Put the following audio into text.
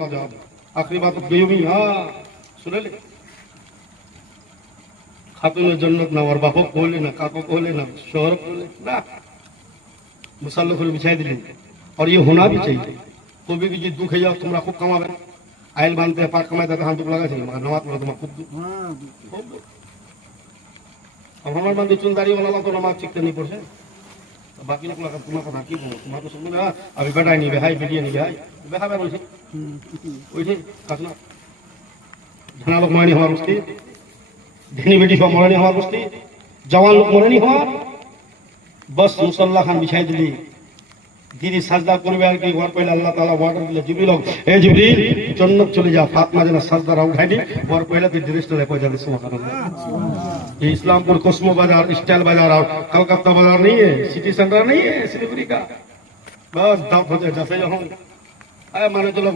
आखिरी बात बेयमी हाँ सुने ले खातून जन्नत ना और बापो बोले ना काको बोले ना शोहर बोले ना मुसल्ले खुले बिछाई दिले और ये होना भी चाहिए कोई भी चीज दुख है जाओ तुम्हारा खूब कमावे आयल बांधते हैं पार कमाते हैं हम दुख लगा चाहिए मगर नमाज पढ़ो तुम्हारा खूब दुख अब हमारे बंदे चुनदारी वाला तो नमाज ठीक नहीं पड़े बाकी लोग लगा तुम्हारा कथा की बोलो तुम्हारा तो सुन अभी बेटा नहीं बेहाई बेटिया नहीं बेहाई बेहा बे वैसे कसना झना लोग मानी हमारे उसकी धनी बेटी को मरनी हमारे उसकी जवान लोग मरनी हमार बस मुसल्ला खान बिछाई दिली दीदी साजदा करबे আর কি ঘর পয়লা আল্লাহ তাআলা ওয়ার্ডার দিলে জিবরিল এ জিবরিল জান্নাত চলে যা ফাতিমা যেন সাজদা উঠাইনি ঘর পয়লা তুই ড্রেসটা পয়সা দে সুবহানাল্লাহ ये इस्लामपुर कोस्मो बाजार स्टाइल बाजार और कलकत्ता बाजार नहीं है सिटी सेंटर नहीं है सिलीगुड़ी का बस दाम हो जाए जैसे हम आए माने चलो